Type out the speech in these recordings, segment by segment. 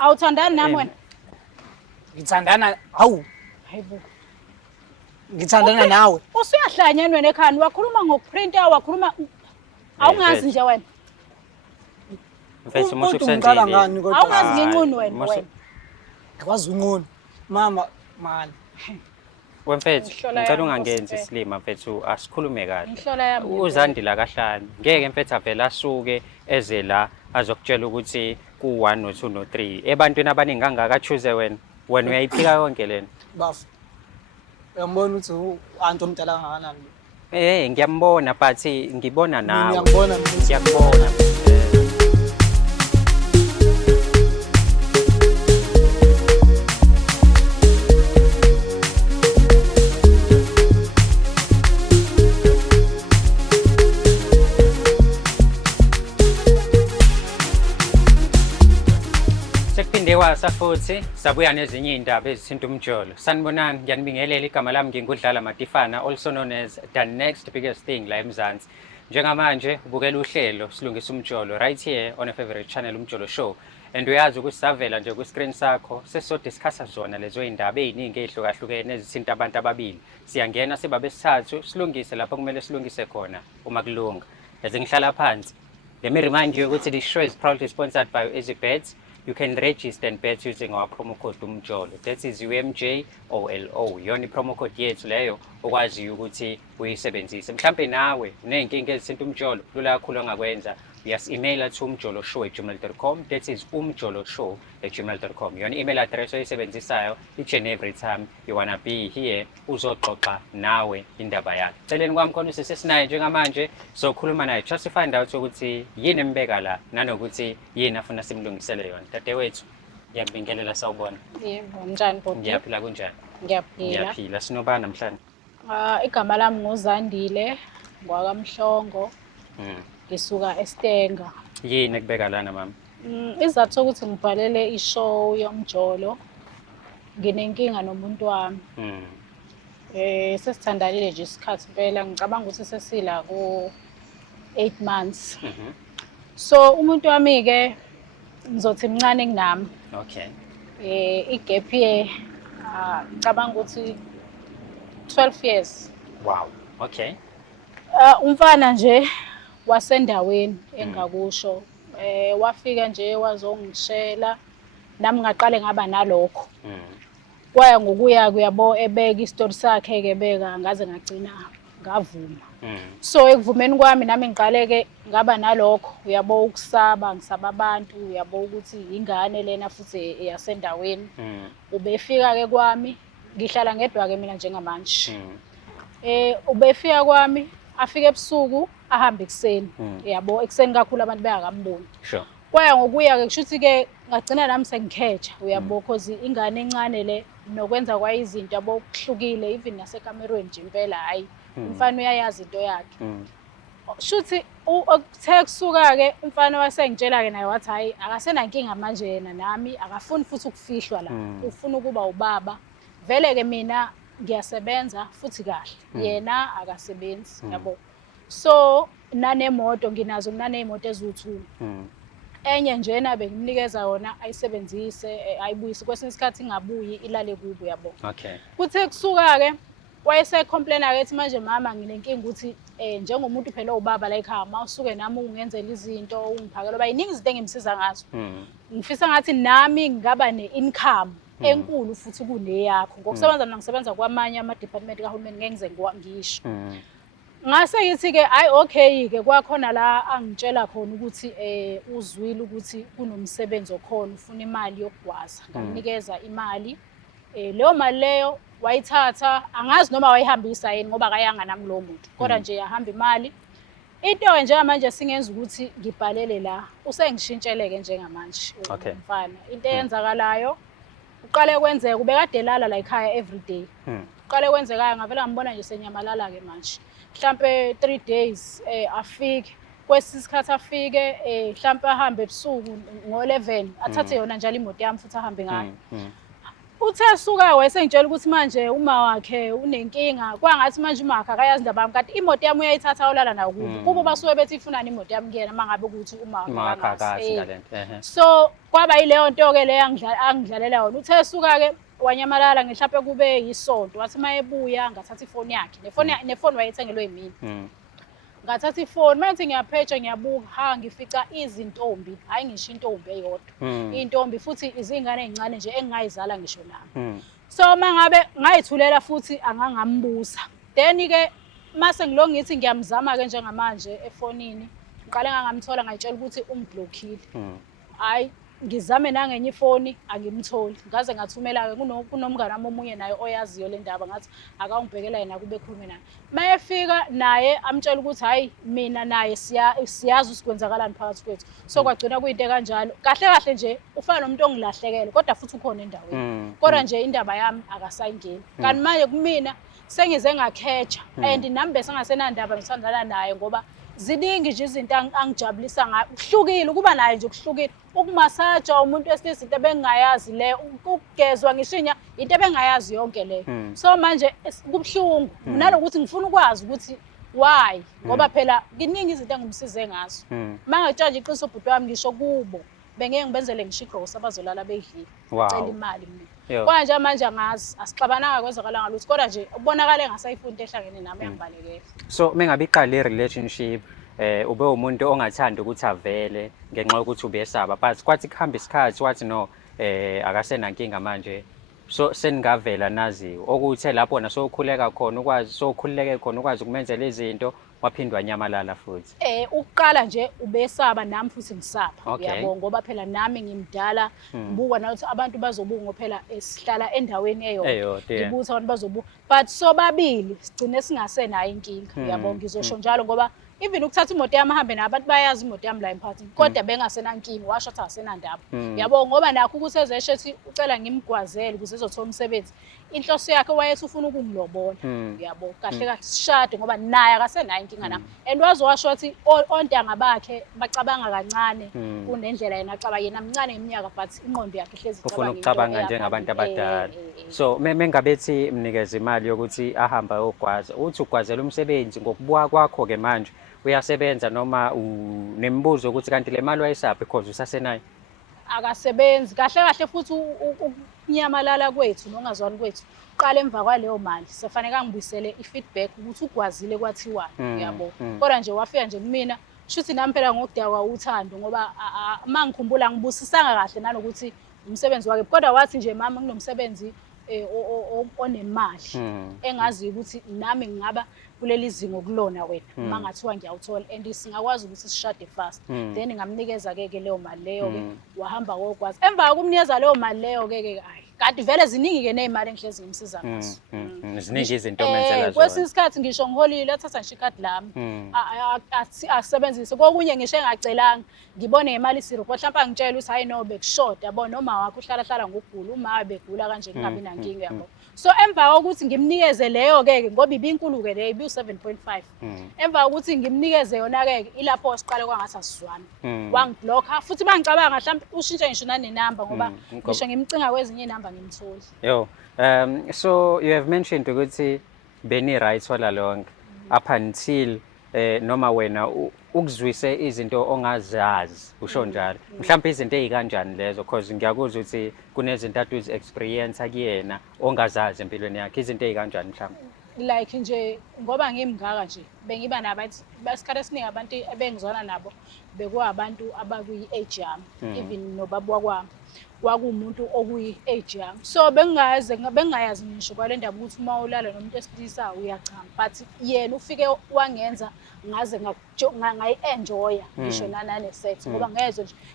Awuthandani nami wena? Ngithandana hawu. Hayibo. Ngithandana nawe. Usuyahlanyana wena ekhaya wakhuluma ngokuprinta wakhuluma awungazi nje wena. Mfethu umusho Uqala ngani kodwa? Awungazi nginquni wena. Akwazi unquni. Mama mani. Wemfethu Ngihlola ngicela yami, ungangenzi Nkosi isilima mfethu asikhulume kahle. Ngihlola yami. Uzandile kahlani. Ngeke mfethu avela asuke eze la azokutshela ukuthi ku1 no2 no3. Ebantwini abaningi kangaka choose wena. Wena uyayiphika yonke lena. Bafu. Uyambona ukuthi uanti omdala kangakanani? Ngiyambona but ngibona nawe. Ngiyakubona Ngiyakubona. Sekuphindewasa futhi sabuya nezinye indaba ezithinta umjolo. Sanibonani, ngiyanibingelela igama lami ngingudlala Matifana, also known as the next biggest thing la eMzansi. Njengamanje ubukela uhlelo silungisa umjolo right here on a favorite channel umjolo show. And uyazi ukuthi savela nje ku screen sakho sesizodiscussa zona lezo indaba eziningi ezihlukahlukene ezithinta abantu ababili. Siyangena sibabe sithathu silungise lapho kumele silungise khona uma kulunga. Bese ngihlala phansi. Let me remind you ukuthi this show is proudly sponsored by EasyBets. You can register and bet using our promo code umjolo. That is UMJOLO. Yona promo code yethu leyo okwazi ukuthi uyisebenzise. Mhlambe nawe unenkinga ezithinta umjolo, lula kakhulu ongakwenza. Uyas-emaila to umjoloshow@gmail.com. That is umjoloshow@gmail.com. Yona email address oyisebenzisayo each and every time you wanna be here uzoxoxa nawe indaba yakho. Celeni kwami khona usesinaye njengamanje sokhuluma naye just to find out ukuthi yini embeka la nanokuthi yini afuna simlungisele yona. Dadewethu ngiyakubingelela sawubona. Yebo, njani bhuti? Ngiyaphila kunjani? Ngiyaphila. Ngiyaphila. Sinobana namhlanje? Igama lami nguzandile ngwakamhlongo. Ngisuka eStenga. Yini ekubeka lana mama? Izathu sokuthi ngibhalele ishow yomjolo. Nginenkinga nomuntu wami. Sesithandalile nje isikhathi phela ngicabanga ukuthi sesila ku 8 months. So umuntu wami ke ngizothi mncane kunami. Okay. Igap year ngicabanga ukuthi 12 years. Wow. Okay. Umfana nje wasendaweni engakusho wafika nje wazongishela nami ngaqale ngaba nalokho kwaya ngokuya kuyabo ebeka istory sakhe ke beka ngaze ngagcina ngavuma so ekuvumeni kwami nami ngiqaleke ngaba nalokho uyabo ukusaba ngisaba abantu uyabo ukuthi ingane lena futhi yasendaweni ubefika ke kwami ngihlala ngedwa ke mina njengamanje ubefika kwami afike ebusuku ahambe ekseni yabo ekseni kakhulu abantu bayakamboni sure kwaya ngokuya ke kushuthi ke ngagcina nami sengikheja uyabo because ingane encane le nokwenza kwa izinto yabo okuhlukile even nasekamerweni nje impela hayi umfana uyayazi into yakhe shuthi ukuthe kusuka ke umfana wasengitshela ke naye wathi hayi akasena inkinga manje yena nami akafuni futhi ukufihlwa la ufuna ukuba ubaba vele ke mina ngiyasebenza futhi kahle yena akasebenzi yabo so nanemoto nginazo kunanezimoto eziwu2 enye njena bengimnikeza yona ayisebenzise ayibuyise kwesinye isikhathi ingabuyi ilale kubo yabo okay kuthe kusuka ke wayese complain akethi manje mama nginenkinga ukuthi njengomuntu phela ubaba la ekhaya mawusuke nami ungenzela izinto ungiphakela bayiningi izinto engimsiza ngazo ngifisa ngathi nami ngaba ne-income enkulu futhi kuneyakho ngokusebenza mina ngisebenza kwamanye ama department kahulumeni ngeke ngize ngisho ngase ngithi ke ayi okay ke kwakhona la angitshela khona ukuthi uzwile ukuthi kunomsebenzi okhona ufuna imali yokugwaza nginikeza imali leyo mali leyo wayithatha angazi noma wayihambisa yini ngoba akayanga nami lo muntu kodwa nje yahamba imali into nje manje singenza ukuthi ngibhalele la usengishintsheleke njengamanje umfana into eyenzakalayo uqale kwenzeka ubekade lala la ekhaya every day uqale kwenzekayo ngavela ngibona nje senyamalala ke manje mhlambe 3 days afike kwesisikhathi afike mhlambe ahambe ebusuku ngo11 athathe yona njalo imoto yami futhi ahambe ngayo Uthe suka wayesengitshela ukuthi manje uma wakhe unenkinga kwangathi manje uma wakhe akayazi indaba yami kanti imoto yami uyayithatha ayolala nayo kuphi kubo basuke bethi ifunani imoto yami kuyena mangabe ukuthi uma wakhe akazi. So kwaba yileyo nto ke le angidlalela yona. Uthe suka ke wanyamalala ngihlaphe kube yisonto wathi mayebuya ngathatha ifoni yakhe nefoni wayethengelwe yimini. Ngathatha ifoni manje ngiyaphetsha ngiyabuka ngifica izintombi hayi ngisho intombi eyodwa intombi futhi izingane ezincane nje engingayizala ngisho nami. So mangabe ngayithulela futhi angangambusa then ke mase ngilongithi ngiyamzama ke njengamanje efonini ngiqale ngangamthola ngayitshela ukuthi ungiblockile. Hayi ngizame nangenye ifoni angimtholi ngaze ngathumela ke kunomngane wami omunye naye oyaziyo le ndaba ngathi akawungibhekela yena kube khulume naye mayefika naye amtshela ukuthi hayi mina naye siyazi usikwenzakalani phakathi kwethu so kwagcina kuyinto kanjalo kahle kahle nje ufana nomuntu ongilahlekele kodwa futhi ukhona endaweni kodwa nje indaba yami akasayingeni kanti manje kumina sengize ngakhetha and nami bese ngasenandaba ngithandana naye ngoba ziningi nje izinto angijabulisa ngayo kuhlukile kuba naye nje kuhlukile ukumasaja umuntu wesilisa into ebengayazi le ukugezwa ngishinya into ebengayazi yonke le so manje kubhlungu nalokuthi ngifuna ukwazi ukuthi why ngoba phela kiningi izinto engimsize ngazo mangajanje iqiniso ubhuti wami ngisho kubo bengeke ngibenzele ngishigrosa abazolala beyidlile cela imali mina kwanje manje angazi asixabananga kwenzakala ngalutho kodwa nje ubonakala engasayifuni into ehlangene nami yangibalekela. So mengabe iqala i-relationship ube umuntu ongathanda ukuthi avele ngenxa yokuthi ubesaba but kwathi kuhamba isikhathi wathi no akasenankinga manje so seningavela naziwe okuthe lapho na sokhuleka khona ukwazi sokhululeke khona ukwazi ukumenzela izinto waphindwa nyamalala futhi. Ukuqala nje ubesaba nami futhi ngisapha uyabona ngoba phela nami ngimdala ngibukwa nokuthi abantu bazobuka ngophela sihlala endaweni eyodwa ngibuza abantu bazobuka but sobabili sigcine singasenayo inkinga uyabona ngizosho njalo ngoba even ukuthatha imoto yami ahambe nabantu bayazi imoto yami la emphakathini kodwa bengasenankinga washo ukuthi asenandaba yabo ngoba nakho ukuthi ezeshe ethi ucela ngimgwazele ukuze ezothola umsebenzi inhloso yakhe wayethi ufuna ukungilobola yabo kahle kahle sishade ngoba naye akasenayo inkinga nami and wazowasho ukuthi ontanga bakhe bacabanga kancane kunendlela yena acaba yena mncane ngeminyaka but ingqondo yakhe ihlezi ufuna ukucabanga njengabantu abadala. So mengabethi mnikeza imali yokuthi ahamba ayogwaza uthi ugwazela umsebenzi ngokubuka kwakho ke manje uyasebenza noma nemibuzo ukuthi kanti le mali wayisaphi because usasenayo akasebenzi kahle kahle futhi ukunyamalala kwethu nongazwani kwethu uqala emva kwaleyo mali sefanele angibuyisele ifeedback ukuthi ugwazile kwathiwa yabo kodwa nje wafika nje kumina shuthi nami phela ngokudakwa uthando ngoba mangikhumbula ngibusisanga kahle nalokuthi umsebenzi wakhe kodwa wathi nje mama nginomsebenzi onemali engazi ukuthi nami ngingaba kuleli zingo kulona wena mangathiwa ngiyawuthola and singakwazi ukuthi sishade fast then ngamnikeza ke leyo mali leyo ke wahamba kokwazi emva kokumnikeza leyo mali leyo ke hayi kanti vele ziningi ke nezimali engihlezi ngimsiza ngazo ziningi izinto omenzela zona kwesinye isikhathi ngisho ngiholile athatha nje ikhadi lami asebenzise kokunye ngisho engacelanga ngibone imali isiroko mhlawumbe angitshela ukuthi hayi no bekushoda yabo noma wakho uhlala ngokugula uma begula kanje kungabi nankinga yabo so emva kokuthi ngimnikeze leyo ke ngoba ibinkulu ke le ibi 7.5 emva kokuthi ngimnikeze yona ke ilapho siqale kwangathi asizwana wangiblocka futhi bangicabanga mhlawumbe ushintshe ngisho nanenamba ngoba ngisho ngimcinga kwezinye inamba ngimtholi. Yo so you have mentioned ukuthi beni right wala lonke up until noma wena ukuzwise izinto ongazazi usho njalo mhlawumbe izinto ezikanjani lezo because ngiyakuzwa ukuthi kunezinto atuzi experience akuyena ongazazi empilweni yakhe izinto ezikanjani mhlawumbe like nje ngoba ngimngaka nje bengiba nabantu basikhathi esiningi abantu ebengizwana nabo bekuabantu abakuyi-age yami even nobaba wakwami kwakumuntu okuyi-age yami so bengingayazi ngisho kwale ndaba ukuthi uma ulala nomuntu esilisa uyachama but yena ufike wangenza ngaze ngayi-enjoya ngisho nane-sex ngoba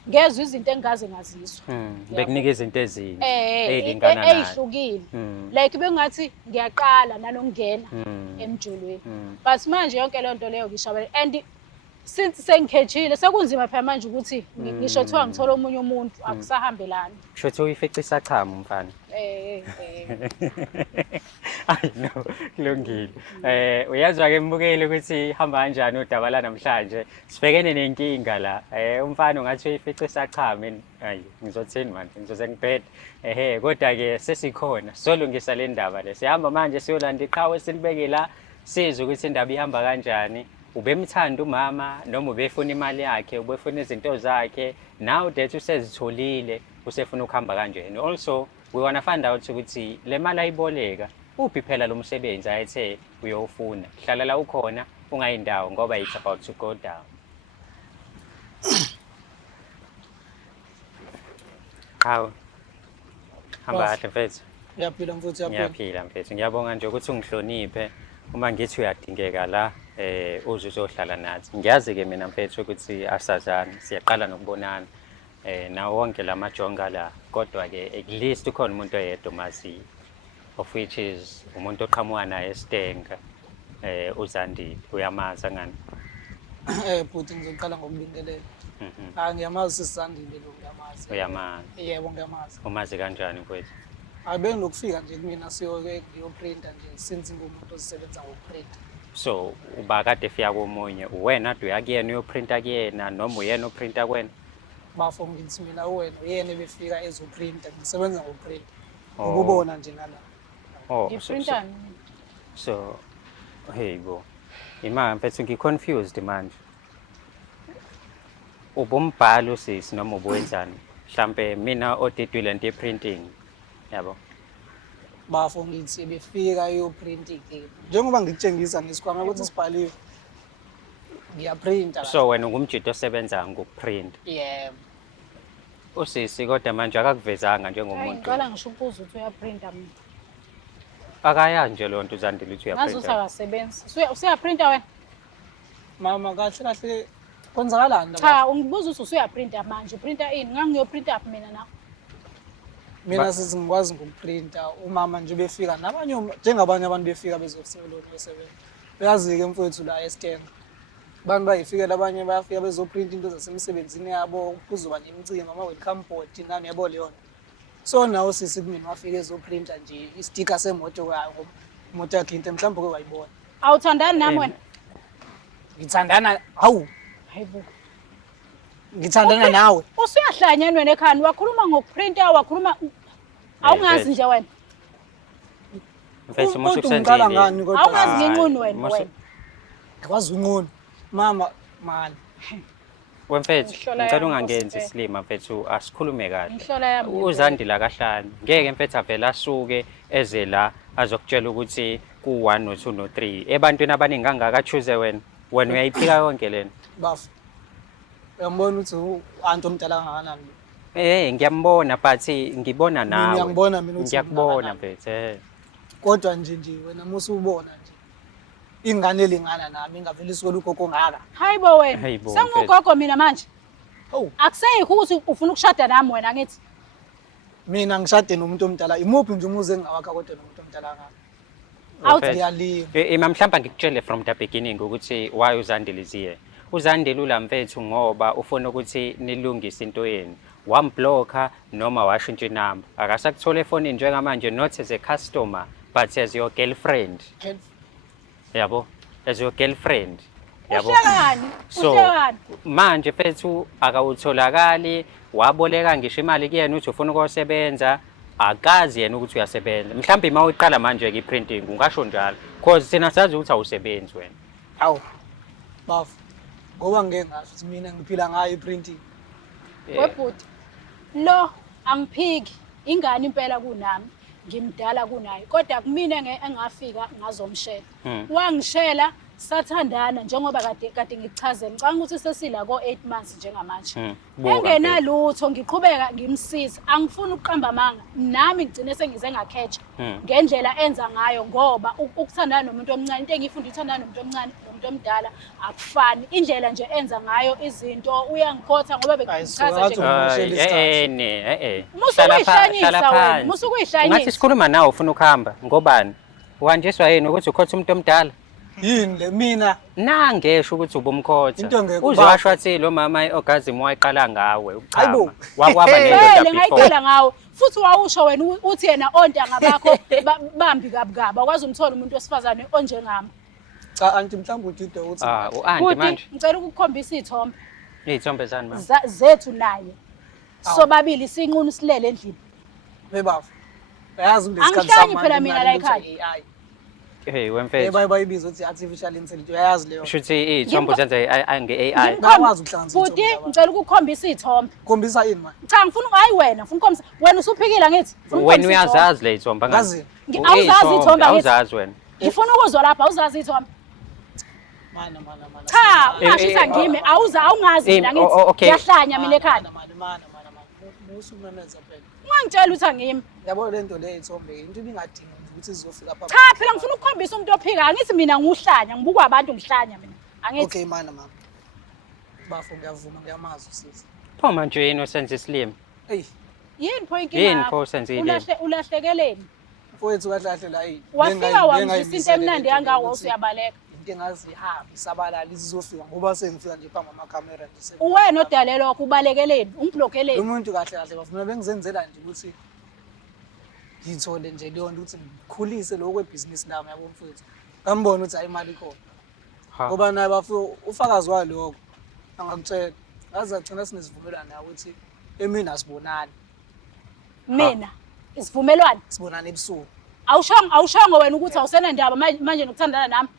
ngezwe izinto engaze ngazizwa bekunika izinto ezilingana nayo ezihlukile like bengathi ngiyaqala nanokungena emjolweni but manje yonke leyo nto leyo ngishabele and since sengikhethile sekunzima phela manje ukuthi ngisho kuthiwa ngithola omunye umuntu akusahambelani. Shothi uyifica isachama umfana. I know, kulungile. Uyazwa ke mbukeli ukuthi hamba kanjani udaba la namhlanje. Sibhekene nenkinga la. Umfana ungathi uyifica isachama. Hayi, ngizothini manje? Ngizoze ngibhede. Kodwa ke sesikhona. Solungisa le ndaba le. Sihamba manje siyolanda iqhawe silibeke la. Sizwe ukuthi indaba ihamba kanjani. Ubemthanda umama noma ubefuna imali yakhe, ubefuna izinto zakhe. Now that usezitholile, usefuna ukuhamba kanjani. Also, we want to find out ukuthi le mali ayiboleka uphi phela lo msebenzi ayethe uyofuna. Hlala la ukhona ungayindawo ngoba it's about to go down. Hawu. Hamba kahle mfethu. Ngiyaphila mfuthu yaphila. Ngiyaphila mfethu. Ngiyabonga nje ukuthi ungihloniphe. Uma ngithi uyadingeka la uzohlala nathi. Ngiyazi ke mina mfethu ukuthi asazani siyaqala nokubonana. Nawo wonke lamajonga la kodwa ke at least ukhona umuntu oyedwa mazi of which is umuntu oqhamuka naye eStenga uZandile uyamaza ngani Bhuti ngizoqala ngokubingelela. Ngiyamazi siSandile lo ngiyamazi. Uyamazi. Yebo ngiyamazi. Umazi kanjani mfethu? Abe ngokufika nje kumina ngiyoprinta nje since ngumuntu osebenza ngokuprinta. So uba kade efika komunye uwena ade uyakuyena uyoprinta kuyena noma uyena oprinta kwena? Bafo ngithi mina wena uyena ebefika ezoprinta ngisebenza ngokuprinta. Ukubona nje ngala. Ngiprinta. So hey bo. Ima mfethu ngiconfused manje. Ubumbhalo sisi noma ubwenzani? Mhlambe mina odedwile nje printing. Yabo. Bafo ngithi ebefika eyoprinting ke. Njengoba ngikutshengisa ngesikhwama ukuthi sibhaliwe. Ngiyaprinta. So wena ungumjito osebenza ngokuprinta? Yebo. Usisi kodwa manje akakuvezanga njengomuntu. Ngiqala ngisho ukubuza ukuthi uyaprinta mina. Akaya nje lo nto uZandile uthi uyaprinta. Ngazi usakasebenzi. Usuyaprinta wena? Mama kahle kahle kwenzakalani? Cha, ungibuza ukuthi usuyaprinta manje. Uprinta ini? Ngangiyoprinta aphi mina na? Mina sithi ngikwazi ngokuprinta umama nje befika nabanye njengabanye abantu befika bezosebenza besebenza. Uyazi ke mfowethu la eStenga. Abantu bayifikela abanye bayafika bezoprinta into zasemsebenzini yabo kuzoba nemicimbi ama welcome board nani yabo leyo. So nawo sisi kumina wafika ezoprinta nje isticker semoto yayo imoto yakhe into mhlawumbe ke wayibona. Awuthandani nami wena? Ngithandana hawu Hayibo. Ngithandana nawe. Usuyahlanyana wena ekhaya wakhuluma ngokuprinta wakhuluma awungazi nje wena. Mfethu musu kusenzile. Awungazi nginquni wena. Ngikwazi unquni. Mama mani. Wemfethu ngicela ungangenzi isilima mfethu asikhulume kahle. Ngihlola yami. UZandile akahlani. Ngeke mfethu avela asuke eze la azokutshela ukuthi ku1 no2 no3. Ebantwini abaningi kangaka choose wena. Wena uyayiphika yonke lena. Bafu. Uyambona ukuthi uantu omdala kangakanani? Ngiyambona but ngibona nawe. Ngiyakubona mina ukuthi ngiyakubona mfethu. Kodwa nje wena musu ubona nje. Ingane elingana nami ingavela isukela ugogo ngaka. Hayibo wena. Sengugogo mina manje. Hawu. Akuseyikho ukuthi ufuna ukushada nami wena ngithi. Mina ngishade nomuntu omdala. Imuphi nje umuzi engawakha kodwa nomuntu omdala ngaka. Awuthi mhlawumbe ngikutshele from the beginning ukuthi why uZandile iziye. uZandile ulamfethu ngoba ufuna ukuthi nilungise into yenu. Wamblocker noma washintsha inamba. Akasakuthola efonini njengamanje not as a customer but as your girlfriend. Yabo, as your girlfriend. Yabo. So manje mfethu akawutholakali waboleka ngisho imali kuyena uthi ufuna ukusebenza akazi yena ukuthi uyasebenza. Mhlawumbe uma uyiqala manje ke printing ungasho njalo because sina sazi ukuthi awusebenzi wena. Awu. Bafu. Ngoba ngeke ngasho ukuthi mina ngiphila ngayo iprinting. Webhuti. Lo angiphiki ingane impela kunami. Ngimdala kunayo kodwa kumina engafika ngazomshela wangishela sathandana njengoba kade ngichazela ngicanga ukuthi sesila ko 8 months njengamanje engenalutho ngiqhubeka ngimsiza angifuni ukuqamba amanga nami ngicine sengize ngakhetha ngendlela enza ngayo ngoba ukuthandana nomuntu omncane into engifunda ithandana nomuntu omncane nomuntu omdala akufani indlela nje enza ngayo izinto uyangikhotha ngoba bekuchaza nje musu kuyishanyisa sikhuluma nawe ufuna ukuhamba ngobani uhanjiswa yini ukuthi ukhotha umuntu omdala Yini le mina Nangesho ukuthi ubumkhotha. Into ngeke Uzwasho athi lo mama i-orgasm wayiqala ngawe Hayibo. uchama. Wakwaba Vele nendoda ngayiqala before. ngawe. Futhi wawusho wena uthi yena ontanga bakho bambi kabukaba. Akwazi umthola umuntu wesifazane onjengami. cha anti mhlawumbe uDude uthi Ah, u-anti Futhi manje. ngicela ukukhombisa izithombe Iy'thombe zani mama? zethu naye. Sobabili sinqunu silele endlini. bebafu yazi kulesikhathi Angihlanyi phela mina la ekhaya. AI Hey, wemfethu. bayibiza ukuthi artificial intelligence uyayazi leyo Shuthi iy'thombe zenze nge-AI. Bayakwazi ukuhlanganisa Futhi iy'thombe ngicela ukukhombisa izithombe. khombisa yini manje Cha ngifuna hayi wena, ngifuna ukukhombisa. Wena usuphikile ngathi. Wena uyazazi le y'thombe Ngazi. Awuzazi iy'thombe angithi. Awuzazi wena. Ngifuna ukuzwa lapha, awuzazi izithombe. mana Cha, ungashisa ngimi, awungazi mina ngithi. Yahlanya mina ekhaya. mana musumemeza phela Ungangitshela ukuthi angimi. yabo le nto le ithombe into ibingadingi ukuthi izofika phakathi Cha, phela ngifuna ukukhombisa umuntu ophikayo. Ngithi mina ngiuhlanya, ngibukwa abantu ngihlanya mina. Angithi. okay mana bafo ngiyavuma ngiyamazi usisi Pho manje yini osenza isilimo? hey Yini pho inkinga? Yini pho usenzile? Ulahlekeleni. mfowethu kahle la hey Wafika wangizisa into emnandi yangawo usuyabaleka. into engazihambi isabalala izofika ngoba sengifika nje phambi kwamakhamera nje Uwena odale lokho ubalekeleni, ungiblokeleni. umuntu kahle bafuna bengizenzela nje ukuthi ngithole nje leyo nto ukuthi ngikhulise lokho kwebhizinisi lami yabo mfowethu ngambona ukuthi hayi imali ikhona Ha. ngoba naye bafuna ufakazi waloko angakutshela ngaze agcina sinesivumelwano naye ukuthi emini asibonani Mina isivumelwano. sibonana ebusuku Awushongo wena ukuthi awusenandaba manje nokuthandana nami.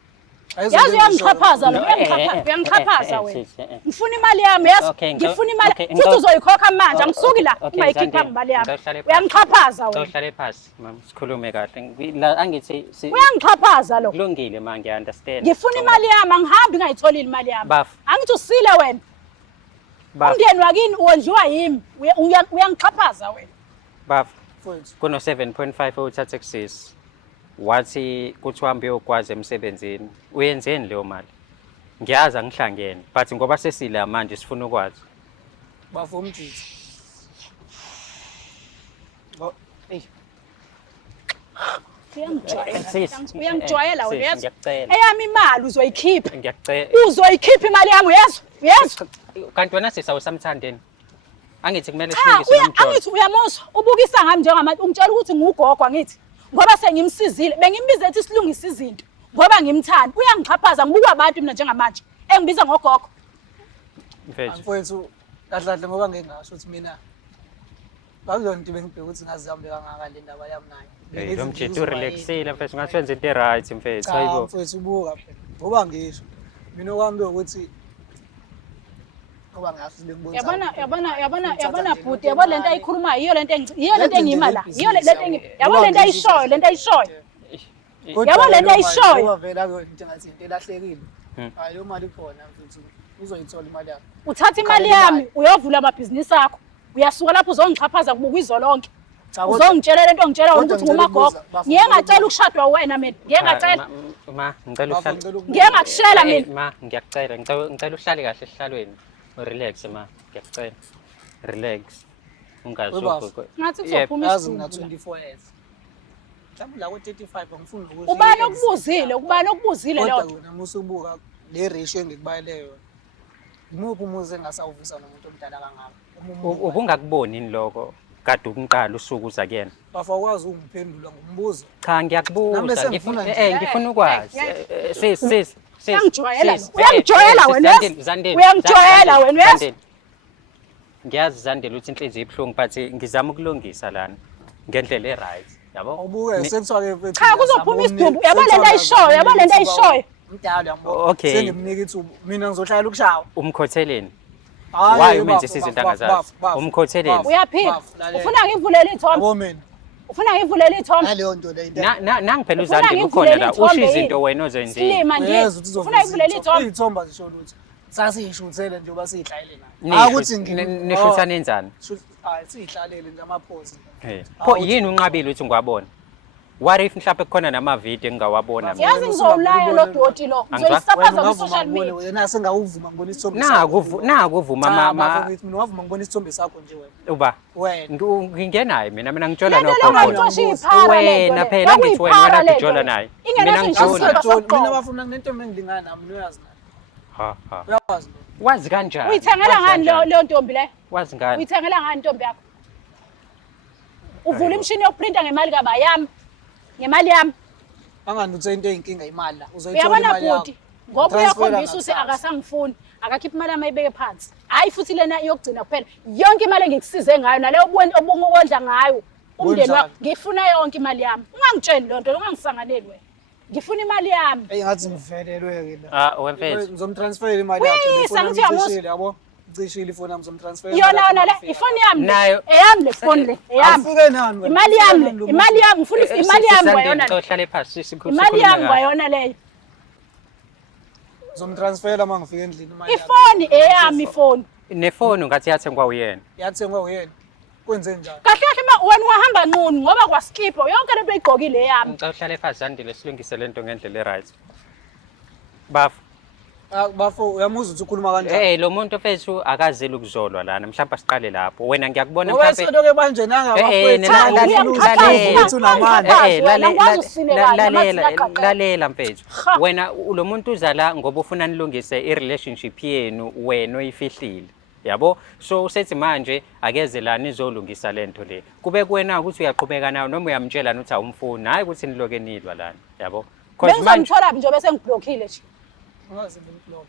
Yazi uyangichaphaza lo, uyangichaphaza wena. Ngifuna imali yami, yazi ngifuna imali futhi uzoyikhokha manje, angisuki la ungayikhipha imali yami. Uyangichaphaza wena. Uhlale phansi mama sikhulume kahle. La angithi Uyangichaphaza lo. kulungile ma ngiya-understand. Ngifuna imali yami, angihambi ngayitholile imali yami. Bafu. Angithi usile wena. Umndeni wakini wondliwa yimi. Uyangichaphaza wena. Bafu. mfowethu Kuno 7.5 uthathe kusisi. Wathi kuthi uhambe uyokwazi emsebenzini. Uyenzeni leyo mali? Ngiyazi angihlangene but ngoba sesila manje sifuna ukwazi. bafo umjithi hey Uyangijwayela wena, yazi. Ngiyacela. Eyami imali uzoyikhipha. Ngiyacela. Uzoyikhipha imali yami, uyezwa? Kanti wena sisawusamthandeni. Angithi kumele Cha, silungise nomjolo. angithi uyamuzwa, ubukisa ngami njengamanje, ungitshela ukuthi ngiugogo angithi. Ngoba sengimsizile, bengimbiza ethi silungise izinto. Ngoba ngimthanda, uyangichaphaza ngibukwa abantu mina njengamanje. Engibiza ngogogo. Mfethu. mfowethu kahle ngoba ngeke ngasho ukuthi mina bakuyona into bengibheka ukuthi ngazihambe kangaka le ndaba yami nayo Hey, lo mjeti urelaxile mfethu ngathi wenza into right mfethu. cha Hayibo. mfowethu ubuka phela ngoba ngisho mina okwami ukuthi ngoba ngathi bengibona Yabona bhuti, yabona lento ayikhulumayo, iyo lento engiyima la. Iyo lento yabona lento ayishoyo, lento ayishoyo. Yabo lento ayishoyo. ngoba vela ke into ngathi into elahlekile hayi lo mali khona mfowethu uzoyithola imali yakho Uthatha imali yami, uyovula amabhizinisi akho. Uyasuka lapho uzongichaphaza kubuka izolonke. Uzongitshela lento ongitshela wena ukuthi ngumagogo. Ngiyeke ngacela ukushadwa wena mina. Ngiyeke ngacela. Ma, ngicela uhlale. Ngiyeke ngakushela mina. Ma, ngiyacela. Ngicela uhlale kahle esihlalweni. Relax ma, ngiyacela. Relax. Ungazuko. Ngathi kuzophuma yazi mina isizulu. 24 years mhlawumbe la ku-35 angifuni ukuthi Ubani okubuzile kodwa lento. wena musubuka le ratio engikubayele yona imuphi umuzi engasawuvisa nomuntu omdala kangaka Ubungakuboni ini lokho? Kade ukunqala usuku uza kuyena. bafakwazi ukungiphendula ngombuzo Cha ngiyakubuza Nami bese ngifuna ngifuna ukwazi. Sis. Uyangijwayela wena. Uyangijwayela wena, yazi. Ngiyazi Zandile ukuthi inhliziyo ibhlungu but ngizama ukulungisa lana ngendlela eright. Yabo? awubuke sekuthiwa ke mfethu Cha kuzophuma isidumbu. Yabona lento ayishoyo. mdala yabo Okay. sengimnika ithuba mina ngizohlala ukushawa Umkhotheleni. Hayi, Why bafo, umenze izinto angazazi? bafo, Umkhotheleni. bafo. Uyaphila. Lalela. Ufuna ngivulele ithombe. yabo mina Ufuna ngivulele ithombe. naleyo nto le into Nangiphela Ufuna uZandile ukhona ngivulele la ithombe usho yini? izinto wena ozenzile. Silima uyeza ngithi. ukuthi Ufuna ngivulele ithombe. iy'thombe zisho lutho sasiyishuthele njengoba siyihlayele Nishutha nenzani? hayi siyihlalele nje amaphozi Pho yini unqabile ukuthi ngiwabona? What if mhlawumbe kukhona nama-video engingawabona mina? yazi ngizowulaya lo doti lo ngizoyisafaza ku-social media wena sengawuvuma ngibona isithombe Naku vuma mina wavuma ngibona isithombe sakho nje wena uba wena ngingenayo mina ngitshola lento nokhona lengayixosha iphara wena phela ngithi wena ngitshola naye mina ngitshola mina bafuna kunento engilingana nami uyazi ha uyazi wazi kanjani uyithengela ngani leyo ntombi leyo wazi ngani uyithengela ngani intombi yakho uvula imishini yokuprinta ngemali kaba yami ngemali yami angani uthe into eyinkinga imali la uzoyithola uyabona imali yakho bhuti ngoba uyakhombisa ukuthi akasangifuni akakhipha imali yami ayibeke phansi hayi futhi lena yokugcina kuphela yonke imali engikusize ngayo naleyo obungokondla ngayo umndeni wakho ngifuna yonke imali yami ungangitsheli lonto ungangisanganeli wena ngifuna imali yami ngathi ngivelelwe ke wemfethu ngizomtransferela imali yakho Uyisa, ngithi uyamusa. yabo cishile ifoni yami ngizomtransferela yona le ifoni yami Nayo. eyami le phone le eyami afike nani wena imali yami le imali yami ngifuna imali yami kwayona le uhlale phansi imali yami kwayona leyo ngizomtransferela uma ngifika endlini imali yakho ifoni eyami ifoni nefoni ungathi yathengwa uyena yathengwa uyena kwenze njani kahle kahle wena uhamba nqunu ngoba kwaskipho yonke lento oyigqokile eyami ngicela uhlale phansi Zandile silungise lento ngendlela e-right bafu bafo uyamuza ukuthi ukhuluma kanjani lo muntu mfethu akazeli ukuzolwa lana mhlawumbe siqale lapho wena ngiyakubona ngoba mhlawumbe isoto ke manje lalela mfethu wena lo muntu uza la ngoba ufuna nilungise i-relationship yenu wena oyifihlile yabo so usethi manje akeze la nizolungisa lento le kube kuwena ukuthi uyaqhubeka nayo noma uyamtshela ukuthi awumfuni hayi ukuthi niloke nilwa lana yabo because manje bengizomthola njengoba sengiblockile nje ungaze ngiblock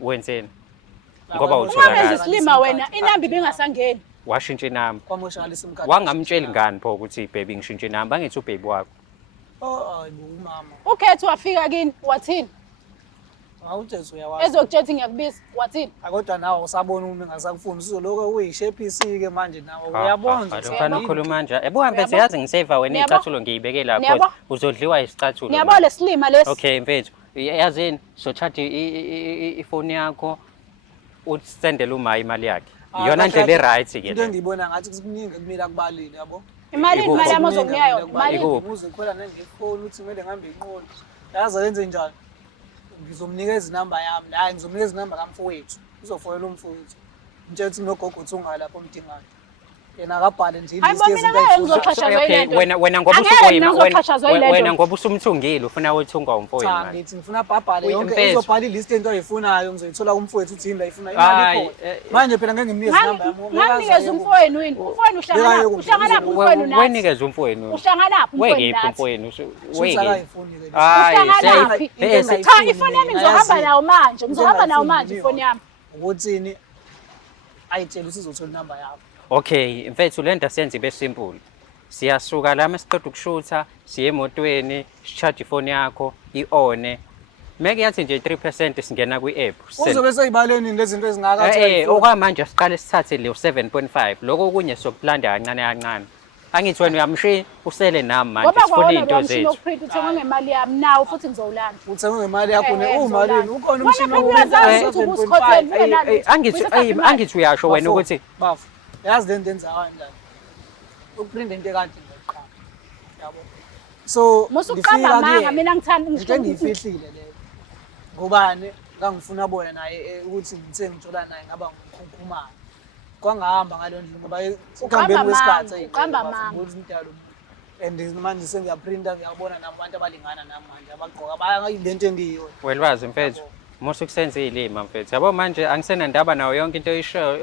wenzeni ngoba uthola ungabenza kahle isilima wena inamba ibingasangeni washintsha inamba kwamoshakala isimkhathi wangamtsheli ngani pho ukuthi baby ngishintshe inamba angithi ubaby wakho hayi umama ukhetho wafika kini wathini awuthethe uyawazi ezokutshela ngiyakubiza wathini akodwa nawe usabona uma engasakufuni uzoloko uyishepisi ke manje nawe uyabona ufana ukhuluma nje ebuka mfethu yazi ngiseva wena icathulo ngiyibeke lapho uzodliwa isicathulo niyabona lesilima lesi okay mfethu yazini so charge ifoni yakho usendele uma imali yakhe iyona ndlela e-right ke into engiyibona ngathi kuningi kumila kubalile yabo imali yami ozokunika yona imali uze khwela nangefoni uthi kumele ngihambe inqolo yazi yenze njani ngizomnikeza inamba yami hayi ngizomnikeza inamba kamfowethu uzofonela umfowethu ngitshela ukuthi nogogo uthi ungalapho omdingayo yena akabhale nje wena ngoba usumthungile ufuna wethunga umfowethu cha ngithi ngifuna abhabhale yonke izobhala ilist into oyifunayo ngizoyithola kumfowethu uthi yini la ifuna imali ikhona manje phela ngeke ngimnikeze inamba yami nganginikeza umfowenu wini umfowenu uhlangana umfowenu nathi wenikeza umfowenu uhlangana wekephi umfowenu cha ifoni yami ngizohamba nayo manje ifoni yami ukuthini ayitshela usizothola inamba yakho okay mfethu lento siyenza ibe simple siyasuka la masiqeda ukushutha siye emotweni sicharge ifoni yakho ione meke yathi nje 3% singena kwi-app uzobe seyibaleni lezinto ezingaka okwamanje siqale sithathe le 7.5 lokho kunye sokuplanda kancane kancane angithi wena uyamshiya usele nami manje sifuna into zethu uthengwe ngemali yami nawo futhi ngizowulanda uthengwe ngemali yakho umalini ukhona umshini angithi uyasho wena ukuthi bafu yazi lento enza kanjani ukuprint into ekade ngiqala yabo so musuqamba manga mina ngithanda ngifihlile leyo ngobani ngangifuna bona naye ukuthi ngithe ngithola naye ngaba ngikhukhumana kwangahamba ngalo ndlela ngoba ukuhambeni kwesikhathi uqamba manga umdalo and manje sengiyaprinta ngiyabona nabantu abalingana nami manje abagqoka bayilento engiyiyo welwazi mfethu musu kusenze ilima mfethu yabo manje angisenandaba nayo yonke into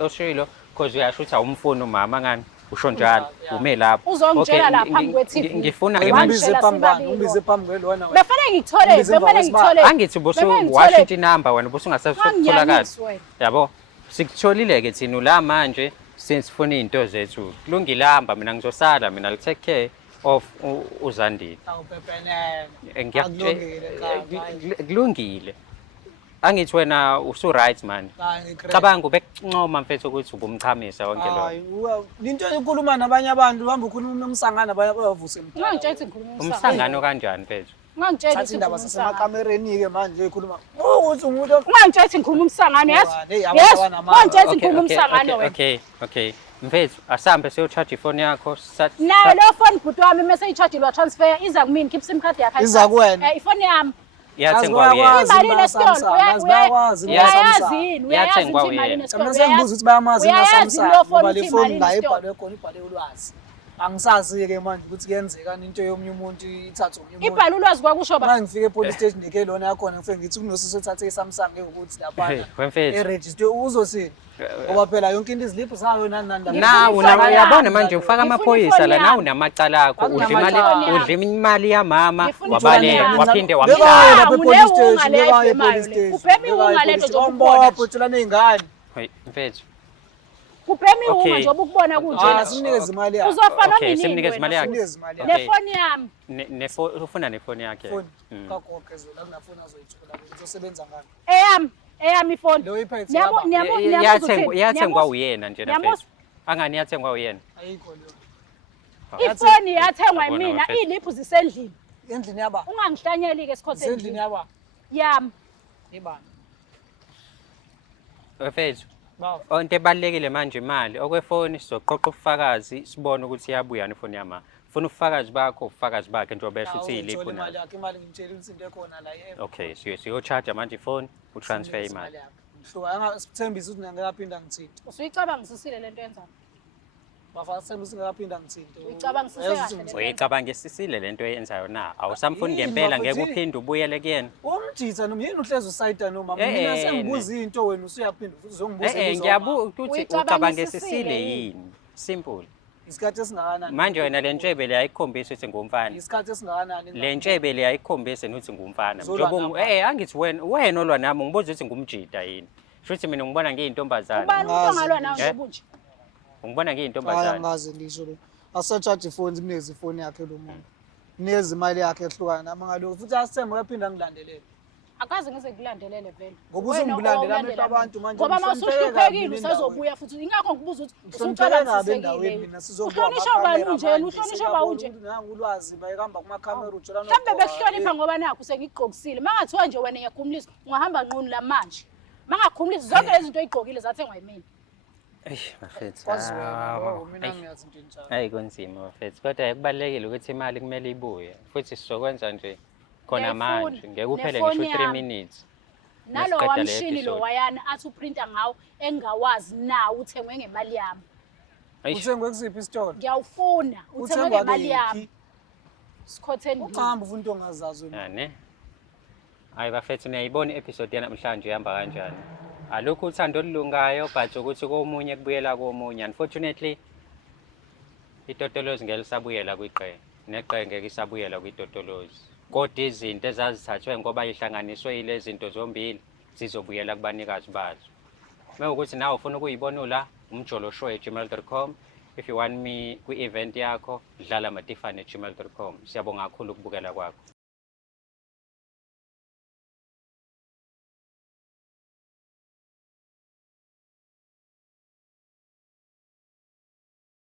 oshilo because uyasho ukuthi awumfuni umama ngani usho njalo ume lapho uzongitshela la phambi kwe-TV ngifuna ngibize phambi kwelona wena befane ngithole angithi washintsha inamba wena ubusungasatholakala yabo sikutholile ke thina la manje sifuna izinto zethu kulungile hamba mina ngizosala mina I'll take care of uZandile kulungile angithi wena usu right man cabanga ubekuncoma mfethu ukuthi ubumchamisa wonke lo hayi into ekhuluma nabanye abantu uhamba ukhuluma umsangano abanye bavuse ngangitshela ngikhuluma umsangano kanjani mfethu ngangitshela ukuthi indaba sasemacamereni ke manje ekhuluma ukuthi umuntu ngangitshela ngikhuluma umsangano yazi ngangitshela ngikhuluma umsangano wena okay Mfethu, asambe siyo-charge ifoni yakho. Nayo leyo phone bhuti wami mase i-charge transfer iza kumini keep sim card yakhe. Iza kuwena. Ifoni yami. Yathengwa uyena. Bayakwazi Imali na nesitolo, Samsung, bayakwazi na uyayazi Samsung. yini? Uyayazi Yathengwa ukuthi imali uyena. nesitolo. Mina sengibuza ukuthi bayamazi na Uyayazi Samsung leyo phone ngoba ukuthi le phone imali la nesitolo. ibhalwe khona ibhalwe ulwazi. Angisazi-ke manje ukuthi kuyenzekani into yomunye umuntu ithathe omunye umuntu. Ibhala ulwazi kwakusho ba. Uma ngifike e-police station ngeke lona yakhona ngifike ngithi kunosisi othathe i-Samsung ngekuthi laphana Wemfethu. e-register uzothini ngoba phela yonke into iziliphu zayo nani Nawu Ifoni uyabona yami. manje ufaka Ngifuna amaphoyisa ifoni la yami. nawu namacala akho udla imali yamama Ngifuna wabaleka ifoni waphinde yami. wamhlala. Lapha e-police station, Unewunga le bekaye ebhemayo e-police le. station. Ubhema iwunga lento nje Omba ubukubona. waphothula ney'ngane. Mfethu. Kubhema iwunga Okay. nje obukubona kunje. Simnikeze imali yakhe. Uzofana Okay, nomini. simnikeze imali yakhe. Simnikeze imali Okay. Le phone yami. Ufuna nefoni yakhe. Phone kagogo zona kunafoni azoyithola uzosebenza ngani. Eyami ifoni. Leyo iphethe yaba. Yathengwa uyena nje mfethu. Angani yathengwa uyena. Ayikho leyo. Ifoni yathengwa Yabona, yimina, mfethu. iliphu zisendlini. Endlini yaba. Ungangihlanyeli ke sikhotheni. Endlini yaba. Yami. Ibani. Mfethu. Bawo. Into ebalekile manje imali okwefoni sizoqoqa ubufakazi sibone ukuthi iyabuya ifoni yama. Funa ubufakazi bakho ubufakazi bakhe njengoba besho ukuthi iliphu imali nayo. yakhe imali ngitshela ukuthi into ekhona la yebo. Okay, siyo-charge manje ifoni utransfer imali. Hluka angasithembisa ukuthi ngingaphinda ngithinte. Usuyicabangisisile lento yenzayo. Bafana sithembisa ngingaphinda ngithinte. Uyicabangisise kahle le. Uyicabangisisile lento eyenzayo na? Awusamfuni ngempela ngeke uphinde ubuyele kuyena. Umjitha noma yini uhlezi usayida noma mina sengibuza into wena usuyaphinda futhi uzongibuza. Ngiyabuza ukuthi Uyicabangisisile ucabangisisile yini? yini? Simple. Isikhathi esingakanani? Manje wena le ntshebe le ayikhombisi ukuthi ngumfana. Isikhathi esingakanani? Le ntshebe le ayikhombisi ukuthi ngumfana. Uzolwa Njengoba nami. angithi wena olwa nami ngibuza ukuthi ngumjida yini. Futhi mina ngibona ngiyintombazana. Ubani umuntu ongalwa nawe Eh? ngobunje? Ngibona Hayi ngiyintombazana. angazi ngisho lo. Asacharge ifoni imnikeze ifoni yakhe lo muntu. Nikeze imali yakhe ehlukana nami ngalokho futhi asithembe uyaphinda ngilandelele. Akaze ngize kulandelele vele. Ngoba uzongilandela amehlo abantu manje. Ngoba masuhluphekile usazobuya futhi ingakho ngibuza ukuthi usucabangisendaweni mina sizobuka uhlonishwa bani unjeni uhlonishwa ba unje ulwazi bayihamba kuma-camera utshela mhlawumbe bekuhlonipha ngoba nakho sengigqokisile mangathiwa nje wena ngiyakhumulisa ungahamba nqunu la manje mangakhumulisi zonke lezi zinto oyigqokile zathengwa yimina. Mafethu. kwazi wena mina ngiyazi into enjalo. Hayi kunzima mafethu. Kodwa kubalekile ukuthi imali kumele ibuye. Futhi sizokwenza nje khona manje. Ngeke uphele ngisho 3 minutes. Nalo Nesiqeda le wamshini lo episode. wayana athi uprinta ngawo engawazi na uthengwe ngemali yami. Uthengwe kusiphi isitolo? Ngiyawufuna uthengwe ngemali yami. Sikhotheni. Uchamba ufuna into ongazazi wena. Ne? Hayi bafethu niyayibona i-episode yanamhlanje ihamba kanjani? Alukho uthando olulungayo but ukuthi komunye kubuyela komunye. Unfortunately itotolozi ngeke lisabuyela kwiqhe. Neqhe ngeke isabuyela kwitotolozi. Kodwa izinto ezazithathwe ngoba ihlanganiswe yilezi zinto zombili zizobuyela kubanikazi bazo. Mewukuthi nawe ufuna ukuyibona la umjoloshow@gmail.com. If you want me kwi-event yakho dlala matifane@gmail.com. Siyabonga kakhulu ukubukela kwakho.